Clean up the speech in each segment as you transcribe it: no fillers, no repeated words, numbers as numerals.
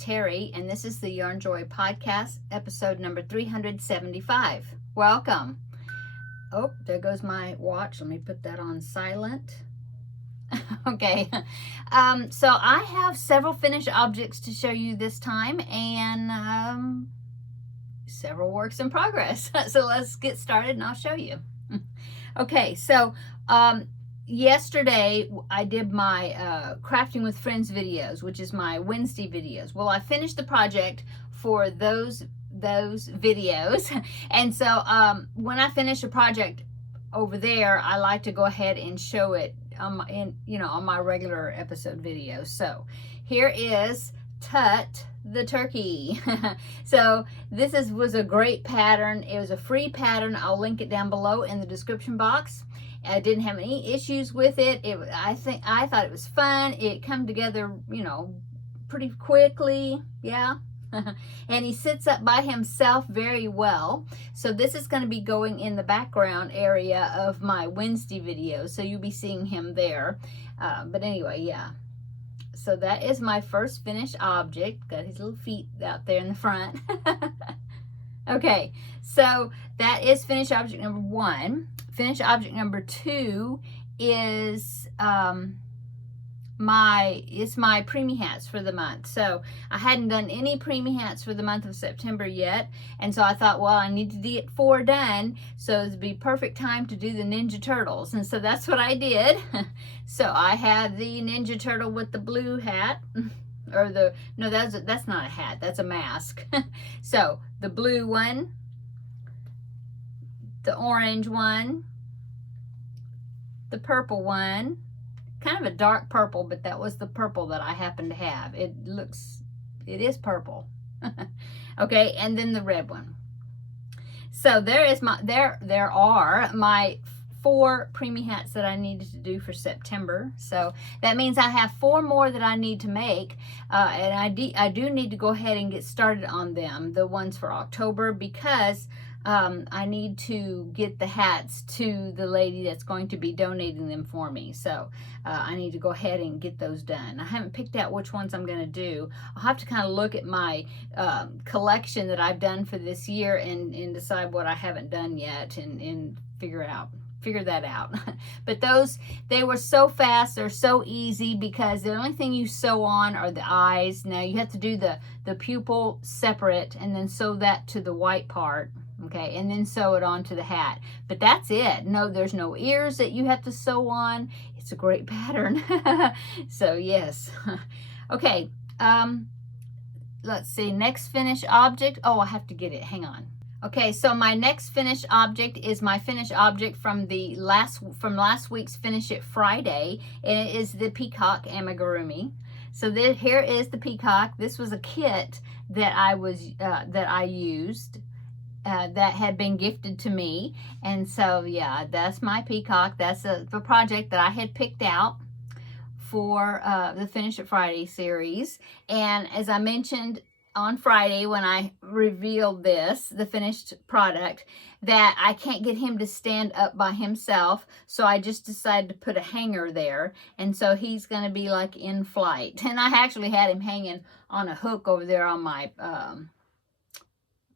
Terri, and this is the Yarnjoy podcast, episode number 375. Welcome. Oh, there goes my watch. Let me put that on silent. Okay. So I have several finished objects to show you this time, and several works in progress. So let's get started and I'll show you. Okay, so yesterday I did my crafting with friends videos, which is my Wednesday videos. Well, I finished the project for those videos, and so when I finish a project over there, I like to go ahead and show it on my regular episode videos. So here is Tut the turkey. So this was a great pattern. It was a free pattern. I'll link it down below in the description box. I didn't have any issues with it. I thought it was fun. It come together, pretty quickly. Yeah. And he sits up by himself very well. So this is going to be going in the background area of my Wednesday video. So you'll be seeing him there. But anyway, yeah. So that is my first finished object. Got his little feet out there in the front. Okay, so that is finished object number 1. Finished object number 2 is my preemie hats for the month. So I hadn't done any preemie hats for the month of September yet, and so I thought, well, I need to get 4 done, so it'd be perfect time to do the Ninja Turtles, and so that's what I did. So I have the Ninja Turtle with the blue hat, or that's not a hat, that's a mask. So the blue one, the orange one, the purple one, kind of a dark purple, but that was the purple that I happen to have. It is purple. Okay, and then the red one. So there are my 4 preemie hats that I needed to do for September. So that means I have 4 more that I need to make, and I do need to go ahead and get started on them, the ones for October, because I need to get the hats to the lady that's going to be donating them for me. So I need to go ahead and get those done. I haven't picked out which ones I'm going to do. I'll have to kind of look at my collection that I've done for this year and decide what I haven't done yet and figure that out. But they were so fast, they're so easy, because the only thing you sew on are the eyes. Now you have to do the pupil separate and then sew that to the white part. Okay, and then sew it onto the hat. But that's it. No, there's no ears that you have to sew on. It's a great pattern. So yes. Okay, let's see. Next finished object. Oh, I have to get it. Hang on. Okay, so my next finished object is my finished object from last week's Finish It Friday, and it is the Peacock amigurumi. So here is the Peacock. This was a kit that I used. That had been gifted to me, and so yeah, that's my Peacock. That's the project that I had picked out for the Finish It Friday series. And as I mentioned on Friday when I revealed the finished product, that I can't get him to stand up by himself, so I just decided to put a hanger there, and so he's going to be like in flight. And I actually had him hanging on a hook over there on my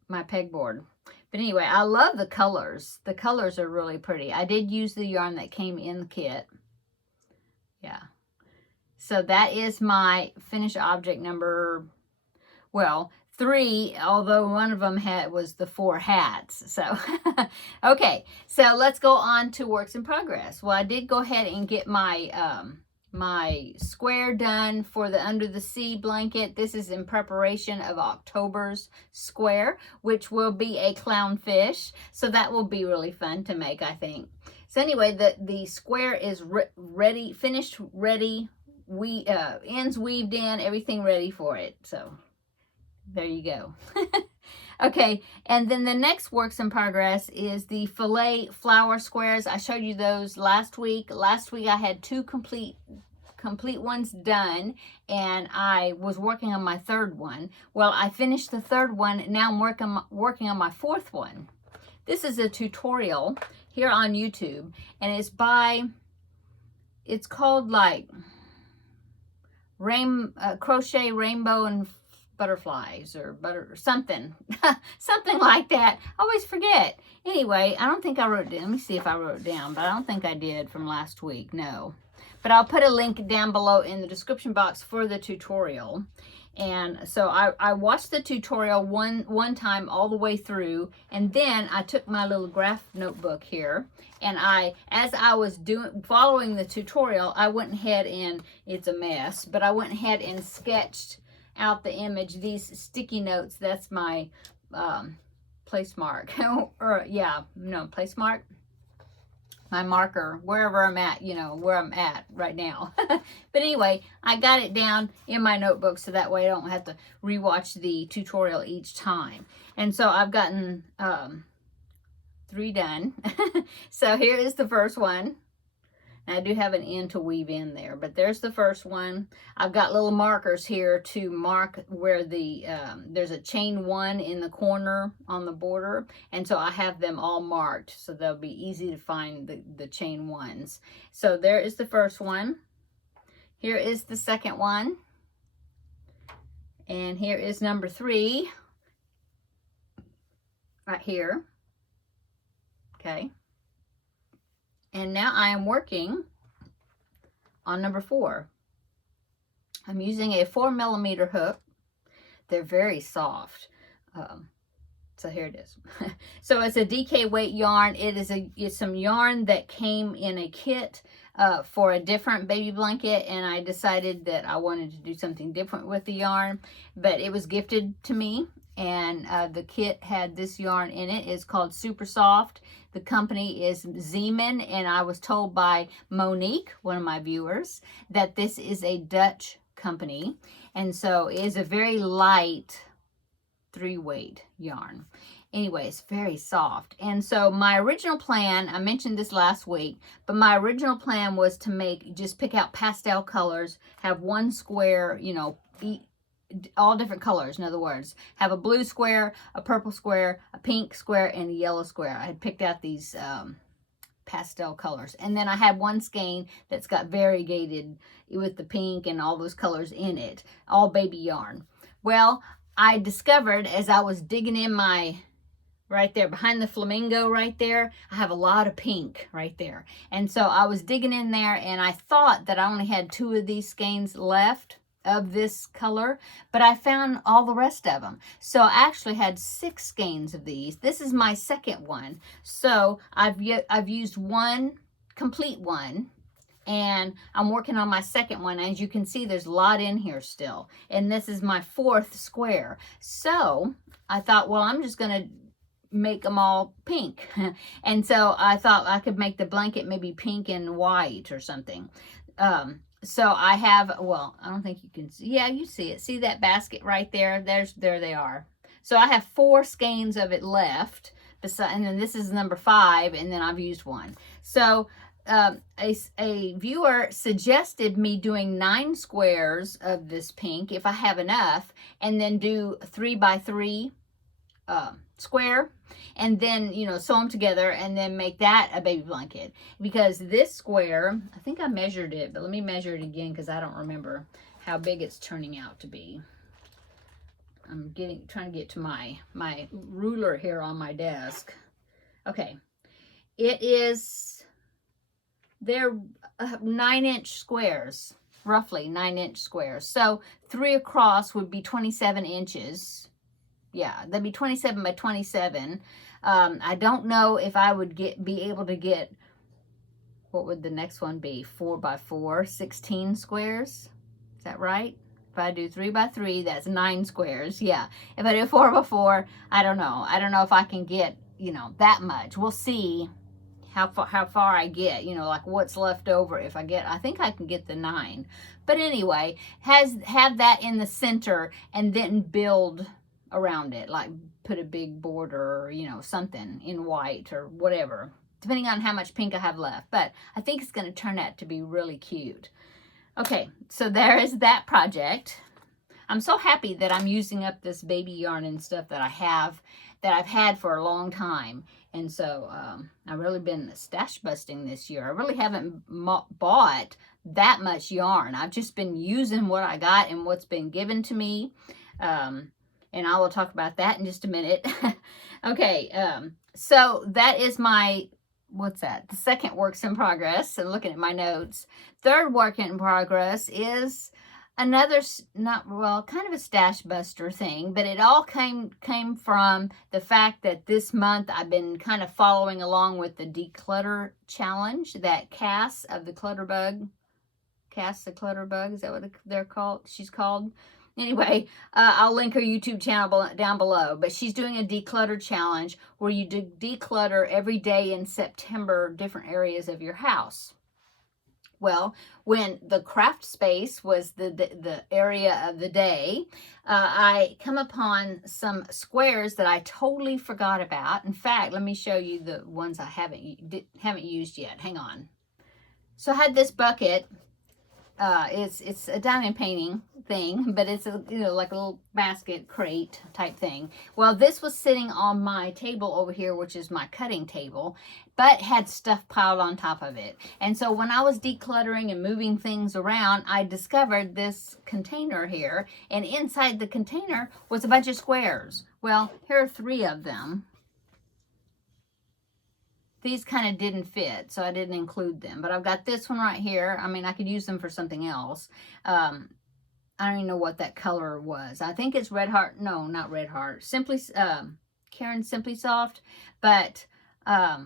my pegboard. But anyway, I love the colors. The colors are really pretty. I did use the yarn that came in the kit. Yeah. So that is my finished object number, 3, although one of them was the 4 hats. So, okay. So let's go on to works in progress. Well, I did go ahead and get my my square done for the Under the Sea blanket. This is in preparation of October's square, which will be a clownfish. So that will be really fun to make, I think. So anyway, the square is ready, finished, ready. Ends weaved in, everything ready for it. So there you go. Okay, and then the next works in progress is the filet flower squares. I showed you those last week. Last week I had 2 complete ones done, and I was working on my 3rd one. Well, I finished the 3rd one. Now I'm working on my 4th one. This is a tutorial here on YouTube, and it's called like Crochet Rainbow and butterflies or something. Something like that. I always forget. Anyway, I don't think I wrote it down. Let me see if I wrote it down, but I don't think I did from last week. No. But I'll put a link down below in the description box for the tutorial. And so I watched the tutorial one time all the way through, and then I took my little graph notebook here, and as I was following the tutorial, I went ahead and, it's a mess, but I went ahead and sketched out the image, these sticky notes. That's my place mark, or yeah, no, place mark. My marker, wherever I'm at, you know, where I'm at right now. But anyway, I got it down in my notebook so that way I don't have to rewatch the tutorial each time. And so I've gotten 3 done. So here is the first one. And I do have an end to weave in there, but there's the first one. I've got little markers here to mark where the there's a chain 1 in the corner on the border, and so I have them all marked so they'll be easy to find the chain 1s. So there is the first one. Here is the second one, and here is number 3 right here. Okay. And now I am working on number 4. I'm using a 4mm hook. They're very soft. So here it is. So it's a DK weight yarn. It's some yarn that came in a kit for a different baby blanket, and I decided that I wanted to do something different with the yarn, but it was gifted to me, and the kit had this yarn in it. It's called Super Soft. The company is Zeeman, and I was told by Monique, one of my viewers, that this is a Dutch company, and so it is a very light 3-weight yarn. Anyway, it's very soft. And so my original plan, I mentioned this last week, but my original plan was to just pick out pastel colors, have one square, you know, all different colors. In other words, have a blue square, a purple square, a pink square, and a yellow square. I had picked out these pastel colors. And then I had one skein that's got variegated with the pink and all those colors in it, all baby yarn. Well, I discovered as I was digging in right there behind the flamingo right there, I have a lot of pink right there. And so I was digging in there, and I thought that I only had 2 of these skeins left of this color, but I found all the rest of them. So I actually had 6 skeins of these. This is my second one. So I've used one complete one, and I'm working on my second one. As you can see, there's a lot in here still, and this is my 4th square. So I thought, well, I'm just gonna make them all pink. And so I thought I could make the blanket maybe pink and white or something. So I have, well, I don't think you can see. Yeah, you see it. See that basket right there? There they are. So I have 4 skeins of it left. And then this is number 5, and then I've used 1. So a viewer suggested me doing 9 squares of this pink if I have enough, and then do 3x3 square, and then, you know, sew them together and then make that a baby blanket. Because this square, I think I measured it, but let me measure it again because I don't remember how big it's turning out to be. I'm trying to get to my ruler here on my desk. Okay, they're 9-inch squares, roughly 9-inch squares. So 3 across would be 27 inches. Yeah, that'd be 27 by 27. I don't know if I would be able to get, what would the next one be? 4x4, 16 squares. Is that right? If I do 3x3, that's 9 squares. Yeah. If I do 4x4, I don't know. I don't know if I can get, you know, that much. We'll see how far I get, you know, like what's left over. If I think I can get the 9. But anyway, have that in the center and then build around it, like put a big border or, you know, something in white or whatever, depending on how much pink I have left. But I think it's going to turn out to be really cute. Okay, so there is that project. I'm so happy that I'm using up this baby yarn and stuff that I've had for a long time. And so I've really been stash busting this year. I really haven't bought that much yarn. I've just been using what I got and what's been given to me. And I will talk about that in just a minute. Okay, so that is my, what's that? The second works in progress. And looking at my notes, third work in progress is another, not, well, kind of a stash buster thing, but it all came from the fact that this month I've been kind of following along with the declutter challenge that Cass of the Clutterbug, Cass the Clutterbug, is that what they're called? She's called. Anyway, I'll link her YouTube channel down below, but she's doing a declutter challenge where you declutter every day in September different areas of your house. Well, when the craft space was the area of the day, I come upon some squares that I totally forgot about. In fact, let me show you the ones I haven't used yet. Hang on. So I had this bucket. It's a diamond painting thing, but it's a, you know, like a little basket crate type thing. Well, this was sitting on my table over here, which is my cutting table, but had stuff piled on top of it. And so when I was decluttering and moving things around, I discovered this container here, and inside the container was a bunch of squares. Well, here are 3 of them. These kind of didn't fit, so I didn't include them. But I've got this one right here. I mean, I could use them for something else. I don't even know what that color was. I think it's Red Heart. No, not Red Heart. Karen Simply Soft. But I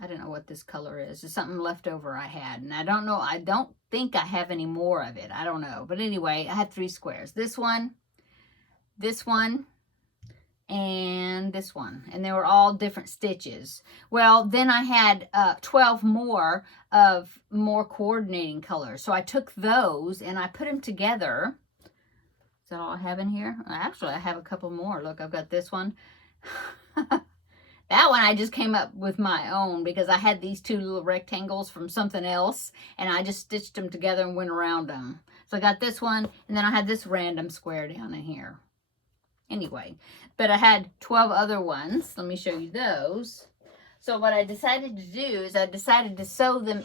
don't know what this color is. It's something left over I had. And I don't know. I don't think I have any more of it. I don't know. But anyway, I had 3 squares. This one, and this one, and they were all different stitches. Well, then I had 12 more of more coordinating colors, so I took those and I put them together. Is that all I have in here? Actually, I have a couple more. Look, I've got this one. That one I just came up with my own because I had these 2 little rectangles from something else, and I just stitched them together and went around them. So I got this one, and then I had this random square down in here. Anyway, but I had 12 other ones. Let me show you those. So what I decided to do is I decided to sew them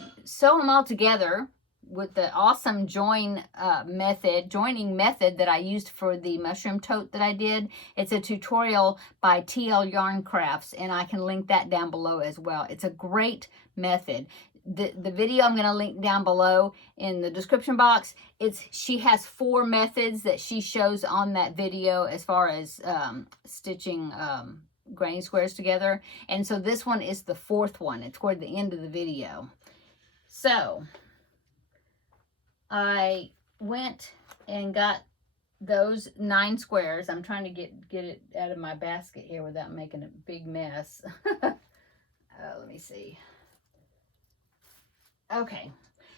all together with the awesome joining method that I used for the mushroom tote that I did. It's a tutorial by TL Yarn Crafts, and I can link that down below as well. It's a great method. The video I'm going to link down below in the description box. She has 4 methods that she shows on that video as far as stitching granny squares together. And so this one is the 4th one. It's toward the end of the video. So I went and got those 9 squares. I'm trying to get it out of my basket here without making a big mess. Let me see. Okay,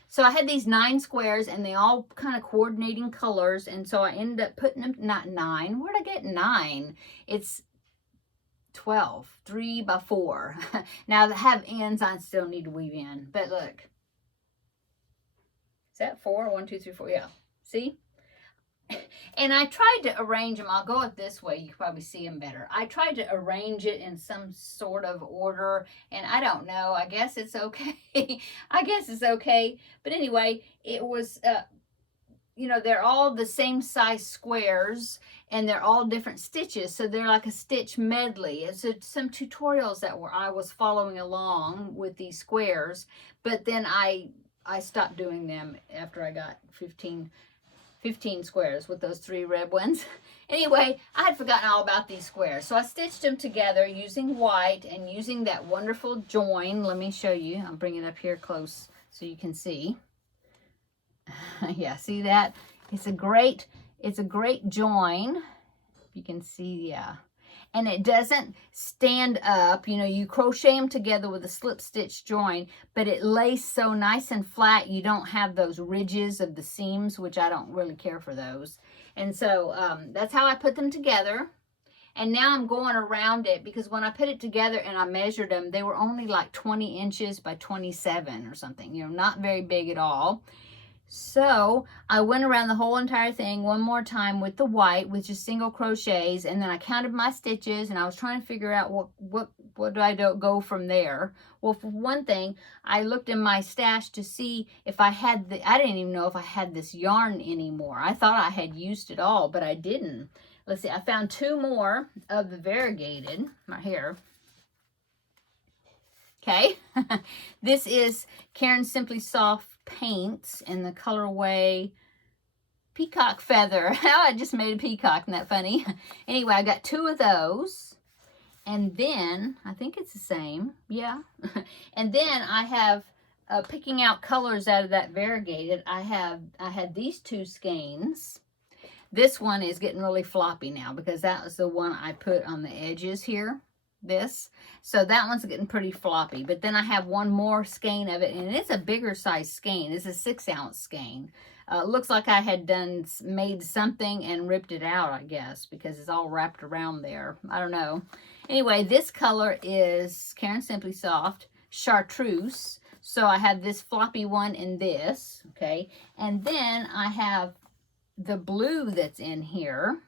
so I had these 9 squares, and they all kind of coordinating colors, and so I ended up putting them, not 9, where'd I get 9? It's 12, 3 by 4. Now, to have ends, I still need to weave in, but look. Is that 4? 1, 2, 3, 4, yeah, see? And I tried to arrange them. I'll go it this way. You can probably see them better. I tried to arrange it in some sort of order, and I don't know. I guess it's okay. I guess it's okay. But anyway, it was, you know, they're all the same size squares, and they're all different stitches. So they're like a stitch medley. It's some tutorials that I was following along with these squares, but then I stopped doing them after I got 15 squares with those 3 red ones. Anyway, I had forgotten all about these squares. So I stitched them together using white and using that wonderful join. Let me show you. I'll bring it up here close so you can see. Yeah, see that? It's a great join. You can see, yeah. And it doesn't stand up. You know, you crochet them together with a slip stitch join, but it lays so nice and flat. You don't have those ridges of the seams, which I don't really care for those. And so that's how I put them together. And now I'm going around it because when I put it together and I measured them, they were only like 20 inches by 27 or something. You know, not very big at all. So I went around the whole entire thing one more time with the white, with just single crochets, and then I counted my stitches, and I was trying to figure out what do I go from there. Well, for one thing, I looked in my stash to see if I had I didn't even know if I had this yarn anymore. I thought I had used it all, but I didn't. Let's see, I found 2 more of the variegated right here. Okay, this is Karen Simply Soft Paints in the colorway Peacock Feather. I just made a peacock, isn't that funny? Anyway, I got 2 of those, and then I think it's the same, yeah. And then I have picking out colors out of that variegated. I had these 2 skeins. This one is getting really floppy now because that was the one I put on the edges here. So that one's getting pretty floppy, but then I have one more skein of it, and it's a bigger size skein. It's a 6-ounce skein. Looks like I had made something and ripped it out, I guess, because it's all wrapped around there. I don't know. Anyway, this color is Karen Simply Soft Chartreuse. So I have this floppy one in this, okay, and then I have the blue that's in here.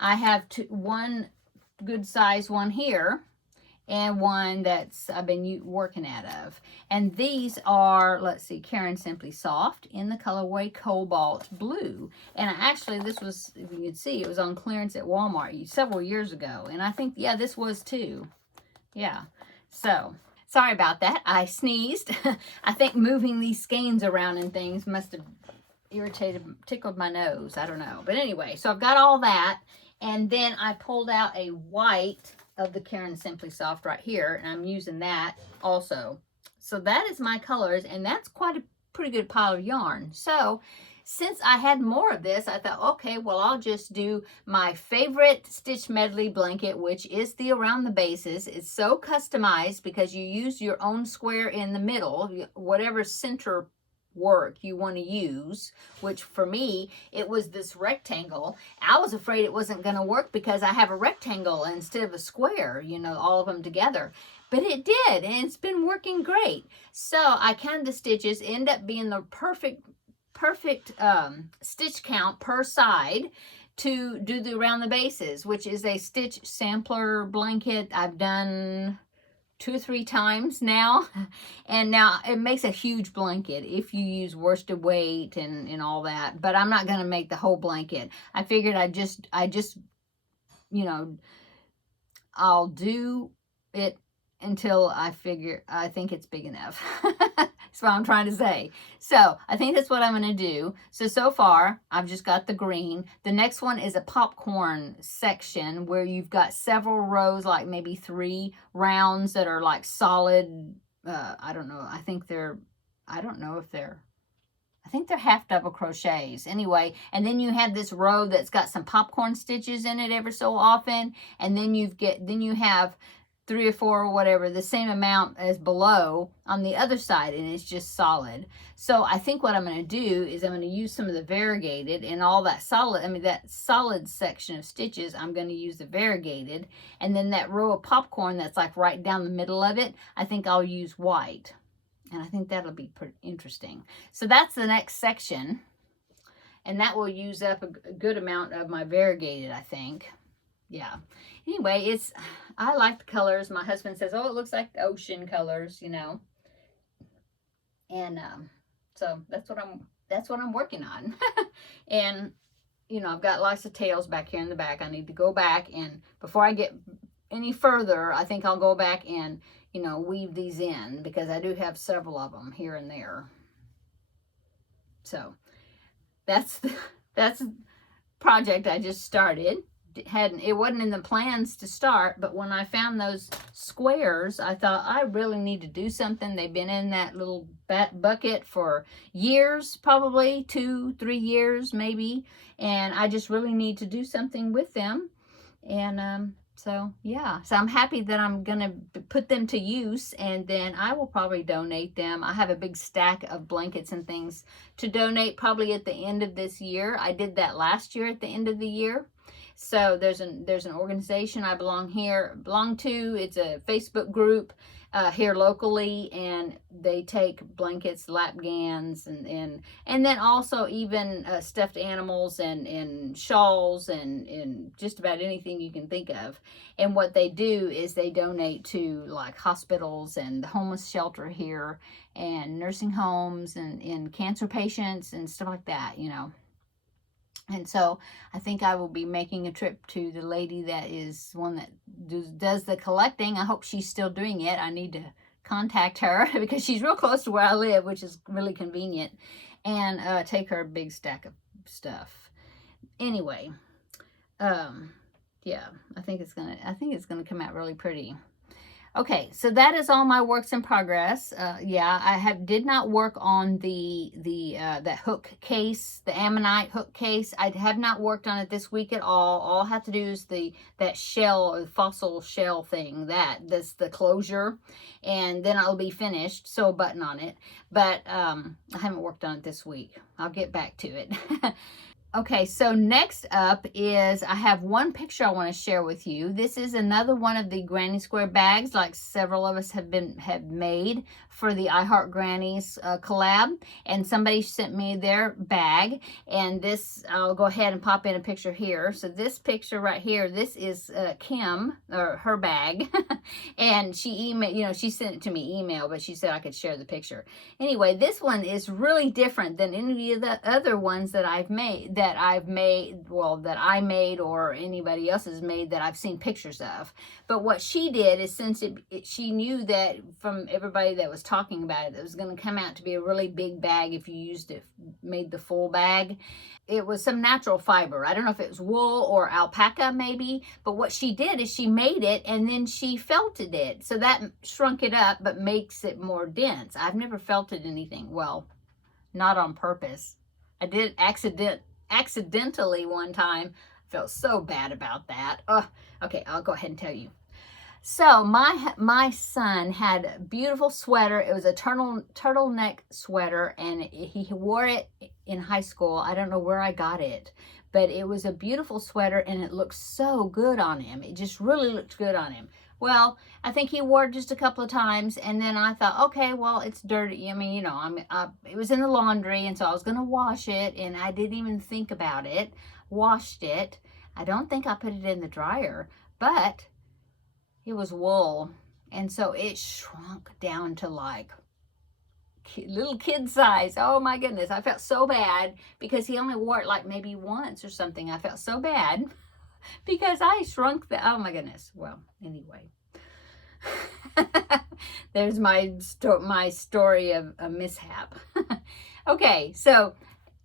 I have one good size one here and one that's I've been working out of, and these are, let's see, Karen Simply Soft in the colorway Cobalt Blue. And actually this was, if you can see, it was on clearance at Walmart several years ago, and I think, yeah, this was too. Yeah, so sorry about that, I sneezed. I think moving these skeins around and things must have tickled my nose, I don't know. But anyway, so I've got all that. And then I pulled out a white of the Karen Simply Soft right here, and I'm using that also. So that is my colors, and that's quite a pretty good pile of yarn. So since I had more of this, I thought, okay, well, I'll just do my favorite stitch medley blanket, which is the around the bases. It's so customized because you use your own square in the middle, whatever center work you want to use, which for me it was this rectangle. I was afraid it wasn't going to work because I have a rectangle instead of a square, you know, all of them together, but it did, and it's been working great. So I counted the stitches, end up being the perfect stitch count per side to do the around the bases, which is a stitch sampler blanket I've done 2 or 3 times now, and now it makes a huge blanket if you use worsted weight and all that, but I'm not going to make the whole blanket. I figured I just you know, I'll do it until I think it's big enough. That's what I'm trying to say. So I think that's what I'm going to do. So far, I've just got the green. The next one is a popcorn section where you've got several rows, like maybe 3 rounds that are like solid. I don't know. I think they're half double crochets. Anyway, and then you have this row that's got some popcorn stitches in it ever so often. And then you have 3 or 4 or whatever, the same amount as below on the other side, and it's just solid. So I think what I'm going to do is I'm going to use some of the variegated and all that that solid section of stitches. I'm going to use the variegated, and then that row of popcorn that's like right down the middle of it, I think I'll use white, and I think that'll be pretty interesting. So that's the next section, and that will use up a good amount of my variegated, I think. Yeah. Anyway, I like the colors. My husband says, oh, it looks like the ocean colors, you know. And so that's what I'm working on. And you know, I've got lots of tails back here in the back. I need to go back, and before I get any further, I think I'll go back and, you know, weave these in, because I do have several of them here and there. So that's the project I just started. It wasn't in the plans to start, but when I found those squares, I thought I really need to do something. They've been in that little bucket for years, probably 2-3 years maybe, and I just really need to do something with them. And so yeah, so I'm happy that I'm gonna put them to use, and then I will probably donate them. I have a big stack of blankets and things to donate probably at the end of this year. I did that last year at the end of the year. So there's an organization I belong to. It's a Facebook group here locally, and they take blankets, lap gans, and then also even stuffed animals and shawls and just about anything you can think of. And what they do is they donate to like hospitals and the homeless shelter here and nursing homes and cancer patients and stuff like that, you know. And so I think I will be making a trip to the lady that is one that does the collecting. I hope she's still doing it. I need to contact her because she's real close to where I live, which is really convenient, and take her a big stack of stuff. Anyway, yeah, I think it's gonna come out really pretty. Okay, so that is all my works in progress. Yeah, I did not work on that hook case, the ammonite hook case. I have not worked on it this week at all. All I have to do is that shell or fossil shell thing. That's the closure, and then I'll be finished. Sew a button on it, but I haven't worked on it this week. I'll get back to it. Okay, so next up is I have one picture I want to share with you. This is another one of the Granny Square bags, like several of us have made for the I Heart Grannies collab, and somebody sent me their bag, and this I'll go ahead and pop in a picture here. So this picture right here, this is Kim, or her bag, and she sent it to me email, but she said I could share the picture. Anyway, this one is really different than any of the other ones that I made or anybody else has made that I've seen pictures of. But what she did is, since she knew that from everybody that was talking about it, it was going to come out to be a really big bag if you made the full bag. It was some natural fiber. I don't know if it was wool or alpaca maybe, but what she did is she made it and then she felted it. So that shrunk it up but makes it more dense. I've never felted anything. Well, not on purpose. I did accidentally one time. I felt so bad about that. Oh, okay, I'll go ahead and tell you. So my son had a beautiful sweater. It was a turtleneck sweater, and he wore it in high school. I don't know where I got it, but it was a beautiful sweater, and it looked so good on him. It just really looked good on him. Well, I think he wore it just a couple of times, and then I thought, okay, well, it's dirty. I mean, you know, it was in the laundry, and so I was going to wash it, and I didn't even think about it. Washed it. I don't think I put it in the dryer, but it was wool, and so it shrunk down to like little kid size. Oh my goodness, I felt so bad because he only wore it like maybe once or something. I felt so bad because I shrunk oh my goodness. Well, anyway. There's my story of a mishap. Okay, so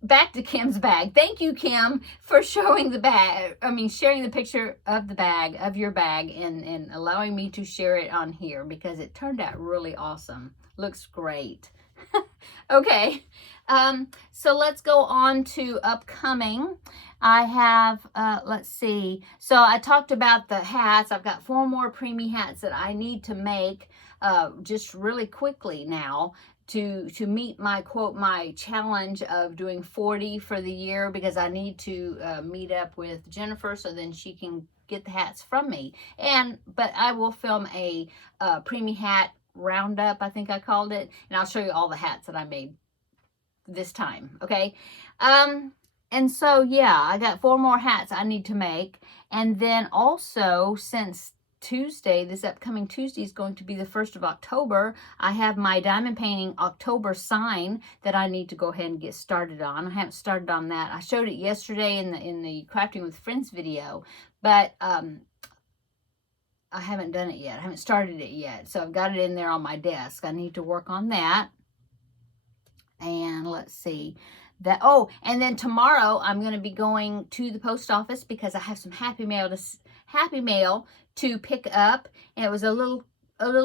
back to Kim's bag. Thank you, Kim, for showing the bag. Sharing the picture of the bag, of your bag, and allowing me to share it on here because it turned out really awesome. Looks great. Okay, so let's go on to upcoming. I have, let's see. So I talked about the hats. I've got 4 more preemie hats that I need to make just really quickly now to meet my challenge of doing 40 for the year, because I need to meet up with Jennifer so then she can get the hats from me. But I will film a preemie hat roundup, I think I called it, and I'll show you all the hats that I made this time. Okay. And so, yeah, I got 4 more hats I need to make. And then also, since Tuesday, this upcoming Tuesday is going to be the 1st of October, I have my diamond painting October sign that I need to go ahead and get started on. I haven't started on that. I showed it yesterday in the Crafting with Friends video, but I haven't done it yet. I haven't started it yet. So I've got it in there on my desk. I need to work on that. And let's see. And then tomorrow I'm going to be going to the post office because I have some happy mail to pick up. And it was a little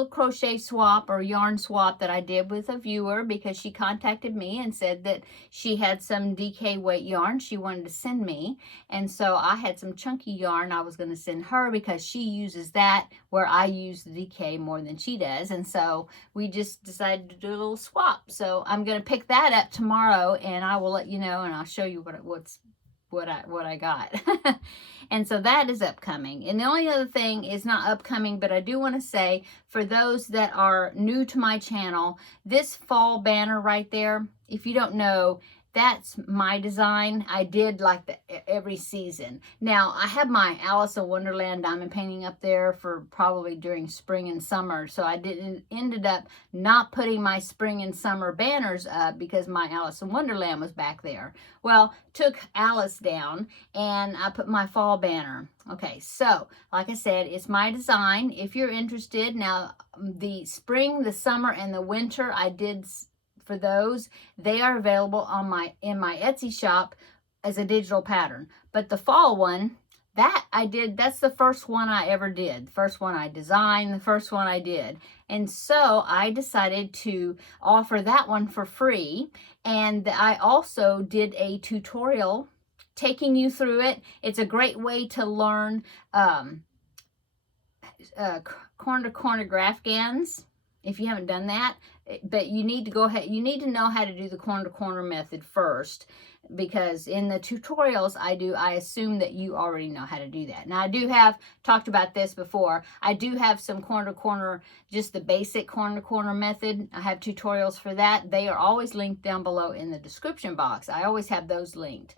crochet swap or yarn swap that I did with a viewer, because she contacted me and said that she had some DK weight yarn she wanted to send me. And so I had some chunky yarn I was going to send her because she uses that where I use the DK more than she does. And so we just decided to do a little swap. So I'm going to pick that up tomorrow, and I will let you know, and I'll show you what what I got. And so that is upcoming. And the only other thing is not upcoming, but I do want to say, for those that are new to my channel, this fall banner right there, if you don't know, that's my design. I did like every season. Now, I have my Alice in Wonderland diamond painting up there for probably during spring and summer. So I ended up not putting my spring and summer banners up because my Alice in Wonderland was back there. Well, took Alice down and I put my fall banner. Okay, so like I said, it's my design. If you're interested, now the spring, the summer, and the winter, I did for those, they are available on in my Etsy shop as a digital pattern. But the fall one, that I did, that's the first one I ever did. The first one I designed, the first one I did. And so I decided to offer that one for free. And I also did a tutorial taking you through it. It's a great way to learn corner-to-corner grafghans, if you haven't done that. But you need to go ahead, you need to know how to do the corner-to-corner method first, because in the tutorials I assume that you already know how to do that. Now, I do have talked about this before. I do have some corner-to-corner, just the basic corner-to-corner method. I have tutorials for that. They are always linked down below in the description box. I always have those linked,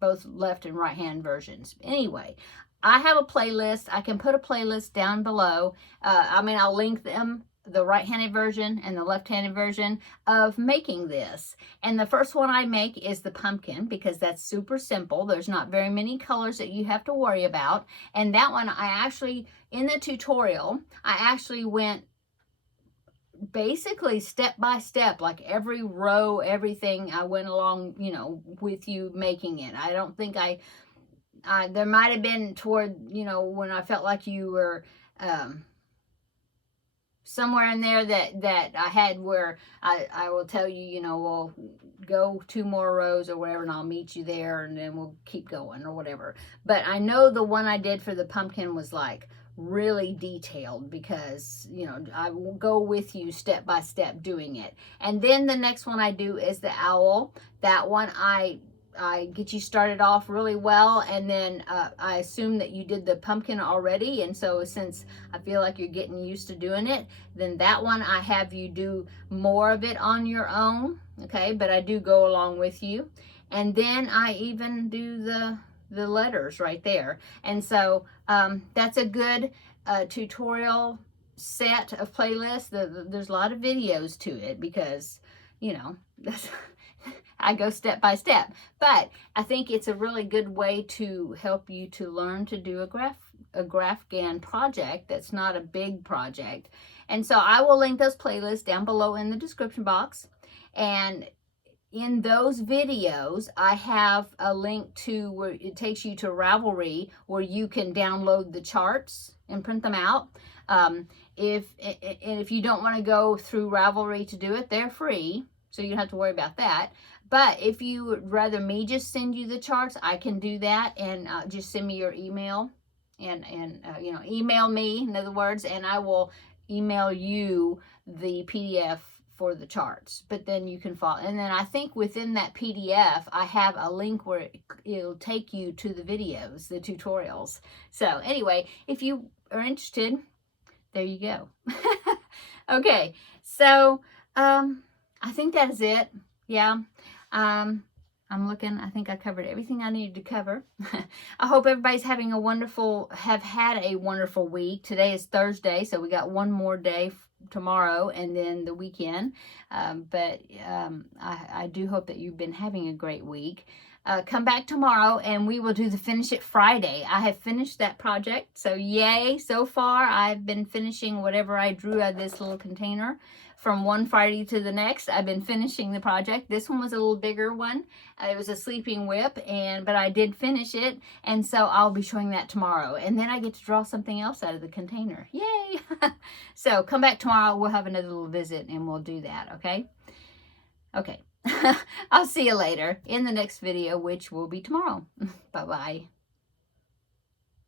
both left and right hand versions. Anyway, I have a playlist. I can put a playlist down below. I'll link them, the right-handed version and the left-handed version of making this. And the first one I make is the pumpkin, because that's super simple. There's not very many colors that you have to worry about. And that one, I actually, in the tutorial, I actually went basically step by step, like every row, everything, I went along, with you making it. I don't think there might have been toward, when I felt like you were, somewhere in there that I had where I will tell you, we'll go 2 more rows or whatever, and I'll meet you there, and then we'll keep going or whatever. But I know the one I did for the pumpkin was like really detailed, because, I will go with you step by step doing it. And then the next one I do is the owl. That one I get you started off really well, and then I assume that you did the pumpkin already, and so since I feel like you're getting used to doing it, then that one I have you do more of it on your own, okay? But I do go along with you. And then I even do the letters right there. And so that's a good tutorial set of playlists. There's a lot of videos to it, because, that's I go step by step. But I think it's a really good way to help you to learn to do a grafghan project that's not a big project. And so I will link those playlists down below in the description box. And in those videos, I have a link to where it takes you to Ravelry, where you can download the charts and print them out. If you don't want to go through Ravelry to do it, they're free, so you don't have to worry about that. But if you would rather me just send you the charts, I can do that, and just send me your email, and email me, in other words, and I will email you the PDF for the charts. But then you can follow, and then I think within that PDF I have a link where it'll take you to the videos, the tutorials. So anyway, if you are interested, there you go. Okay, so I think that is it. Yeah. I'm looking, I think I covered everything I needed to cover. I hope everybody's have had a wonderful week. Today is Thursday, so we got one more day tomorrow and then the weekend. But I do hope that you've been having a great week. Come back tomorrow and we will do the Finish It Friday. I have finished that project, so yay. So far, I've been finishing whatever I drew out of this little container. From one Friday to the next, I've been finishing the project. This one was a little bigger one. It was a sleeping whip, but I did finish it, and so I'll be showing that tomorrow. And then I get to draw something else out of the container. Yay! So come back tomorrow. We'll have another little visit, and we'll do that, okay? Okay. I'll see you later in the next video, which will be tomorrow. Bye-bye.